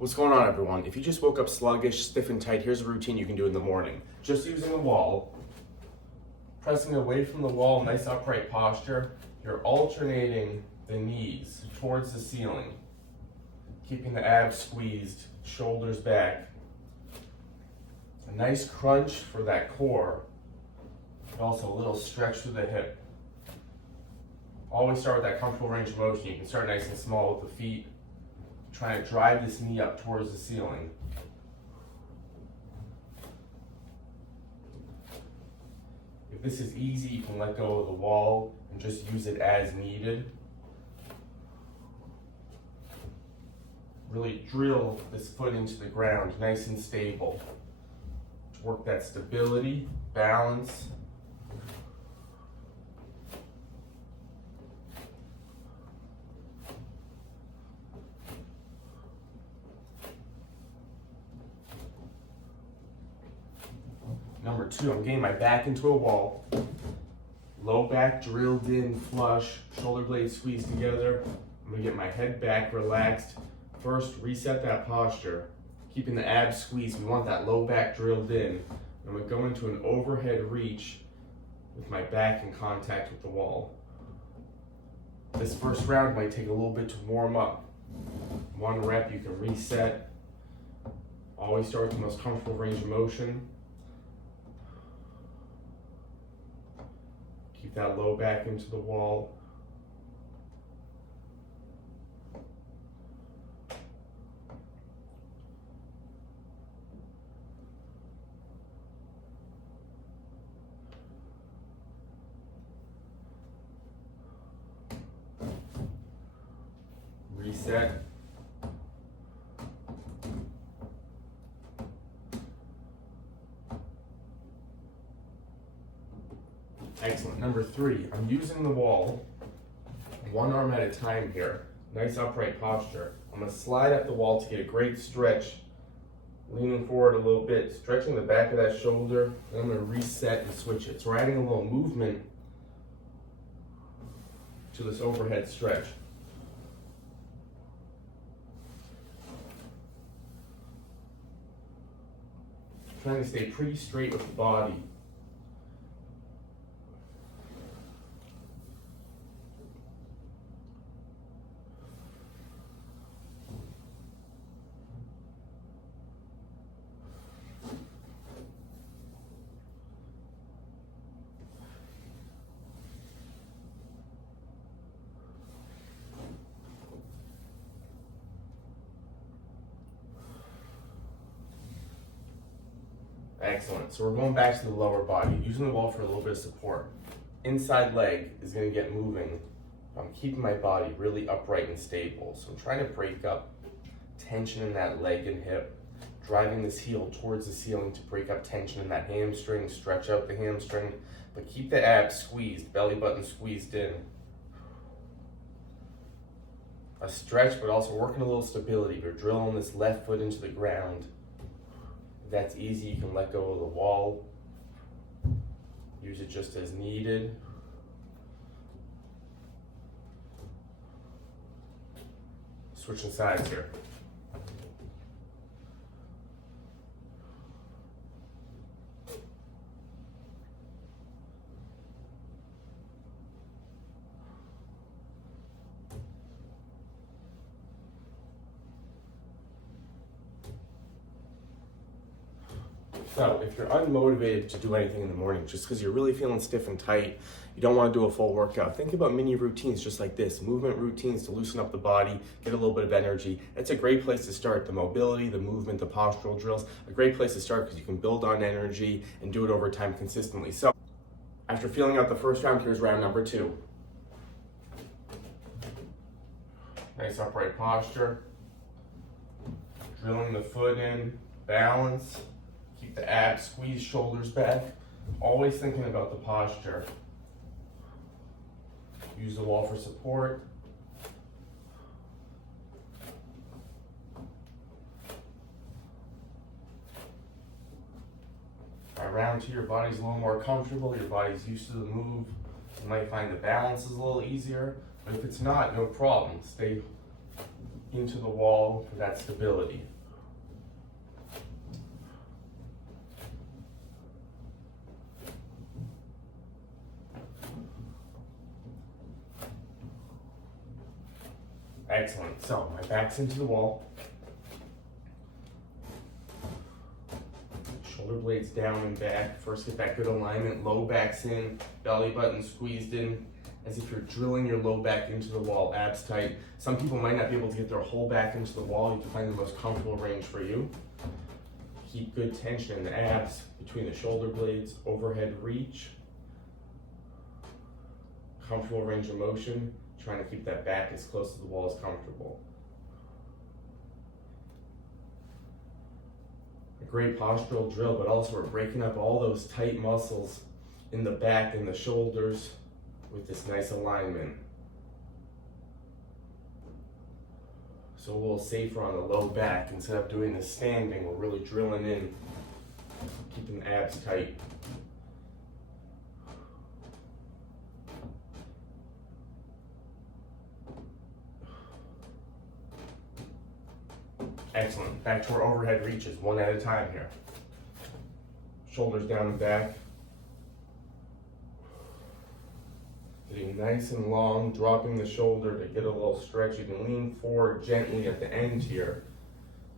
What's going on, everyone? If you just woke up sluggish, stiff and tight, here's a routine you can do in the morning. Just using the wall, pressing away from the wall, nice upright posture. You're alternating the knees towards the ceiling, keeping the abs squeezed, shoulders back. A nice crunch for that core, but also a little stretch through the hip. Always start with that comfortable range of motion. You can start nice and small with the feet. Trying to drive this knee up towards the ceiling. If this is easy, you can let go of the wall and just use it as needed. Really drill this foot into the ground, nice and stable. To work that stability, balance. Number 2, I'm getting my back into a wall. Low back drilled in, flush, shoulder blades squeezed together. I'm gonna get my head back, relaxed. First, reset that posture. Keeping the abs squeezed, we want that low back drilled in. I'm gonna go into an overhead reach with my back in contact with the wall. This first round might take a little bit to warm up. 1 rep, you can reset. Always start with the most comfortable range of motion. Keep that low back into the wall. Reset. Excellent. Number 3, I'm using the wall, 1 arm at a time here. Nice upright posture. I'm gonna slide up the wall to get a great stretch. Leaning forward a little bit, stretching the back of that shoulder, and I'm gonna reset and switch it. So we're adding a little movement to this overhead stretch. Trying to stay pretty straight with the body. Excellent. So we're going back to the lower body, using the wall for a little bit of support. Inside leg is going to get moving. I'm keeping my body really upright and stable. So I'm trying to break up tension in that leg and hip, driving this heel towards the ceiling to break up tension in that hamstring, stretch out the hamstring, but keep the abs squeezed, belly button squeezed in. A stretch, but also working a little stability. We're drilling this left foot into the ground. If that's easy, you can let go of the wall. Use it just as needed. Switching sides here. So if you're unmotivated to do anything in the morning, just because you're really feeling stiff and tight, you don't want to do a full workout, think about mini routines just like this, movement routines to loosen up the body, get a little bit of energy. It's a great place to start. The mobility, the movement, the postural drills, a great place to start because you can build on energy and do it over time consistently. So after feeling out the first round, here's round number 2. Nice upright posture, drilling the foot in, balance. Keep the abs squeezed, shoulders back. Always thinking about the posture. Use the wall for support. Around here, your body's a little more comfortable, your body's used to the move. You might find the balance is a little easier, but if it's not, no problem. Stay into the wall for that stability. Excellent. So my back's into the wall. Shoulder blades down and back. First get that good alignment. Low back's in. Belly button squeezed in. As if you're drilling your low back into the wall. Abs tight. Some people might not be able to get their whole back into the wall. You have to find the most comfortable range for you. Keep good tension in the abs between the shoulder blades. Overhead reach. Comfortable range of motion. Trying to keep that back as close to the wall as comfortable. A great postural drill, but also we're breaking up all those tight muscles in the back and the shoulders with this nice alignment. So a little safer on the low back. Instead of doing the standing, we're really drilling in, keeping the abs tight. Excellent. Back to our overhead reaches, one at a time here. Shoulders down and back. Getting nice and long, dropping the shoulder to get a little stretch. You can lean forward gently at the end here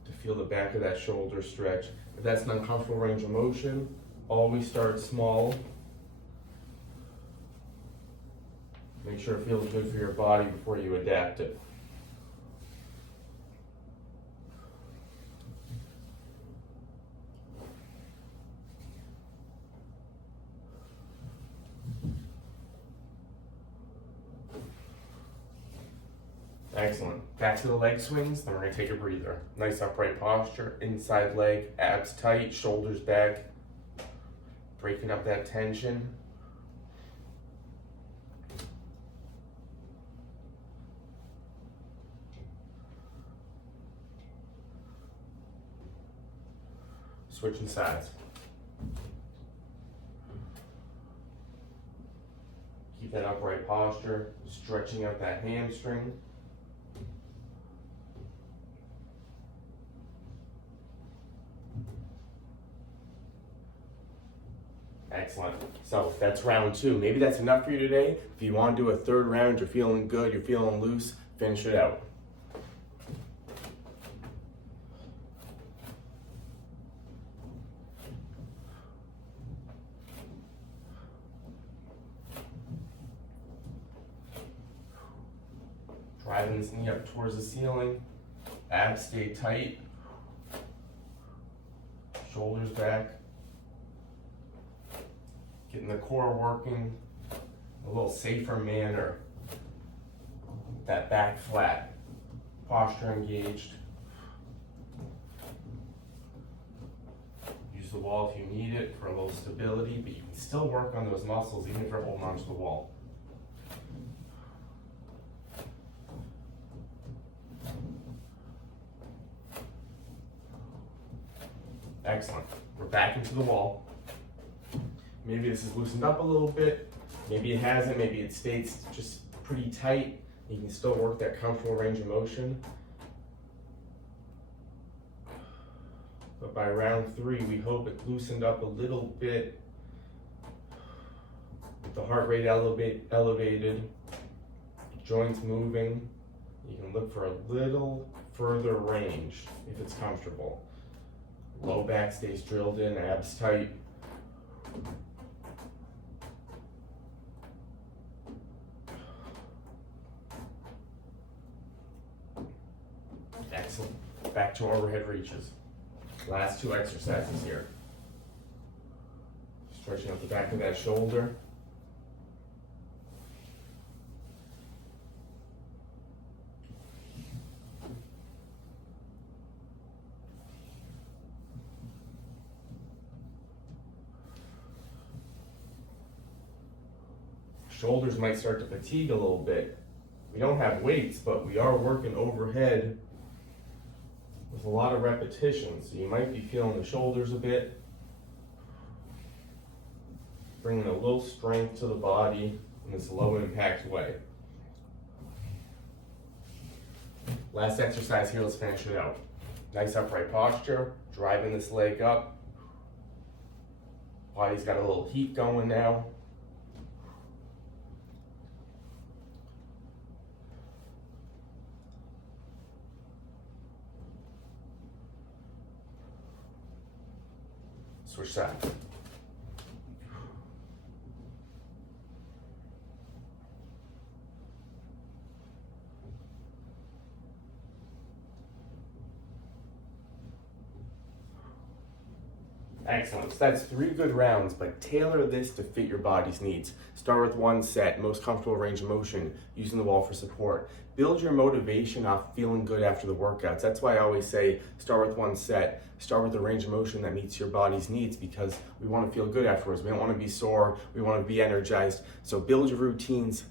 to feel the back of that shoulder stretch. If that's an uncomfortable range of motion, always start small. Make sure it feels good for your body before you adapt it. Excellent. Back to the leg swings, then we're going to take a breather. Nice upright posture, inside leg, abs tight, shoulders back. Breaking up that tension. Switching sides. Keep that upright posture, stretching out that hamstring. Excellent. So that's round two. Maybe that's enough for you today. If you want to do a third round, you're feeling good, you're feeling loose, finish it out. Driving this knee up towards the ceiling. Abs stay tight. Shoulders back. Getting the core working a little safer manner. That back flat. Posture engaged. Use the wall if you need it for a little stability, but you can still work on those muscles even if you're holding onto the wall. Excellent. We're back into the wall. Maybe this is loosened up a little bit. Maybe it hasn't. Maybe it stays just pretty tight. You can still work that comfortable range of motion. But by round three, we hope it loosened up a little bit. With the heart rate elevated, joints moving, you can look for a little further range if it's comfortable. Low back stays drilled in, abs tight. Excellent. Back to overhead reaches. Last two exercises here. Stretching out the back of that shoulder. Shoulders might start to fatigue a little bit. We don't have weights, but we are working overhead with a lot of repetitions. So you might be feeling the shoulders a bit. Bringing a little strength to the body in this low impact way. Last exercise here, let's finish it out. Nice upright posture, driving this leg up. Body's got a little heat going now. Switch sides. Excellent. So that's 3 good rounds, but tailor this to fit your body's needs. Start with 1 set, most comfortable range of motion, using the wall for support. Build your motivation off feeling good after the workouts. That's why I always say start with 1 set. Start with a range of motion that meets your body's needs, because we want to feel good afterwards. We don't want to be sore. We want to be energized. So build your routines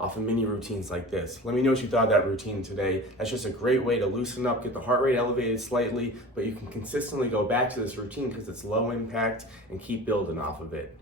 off of mini routines like this. Let me know what you thought of that routine today. That's just a great way to loosen up, get the heart rate elevated slightly, but you can consistently go back to this routine because it's low impact and keep building off of it.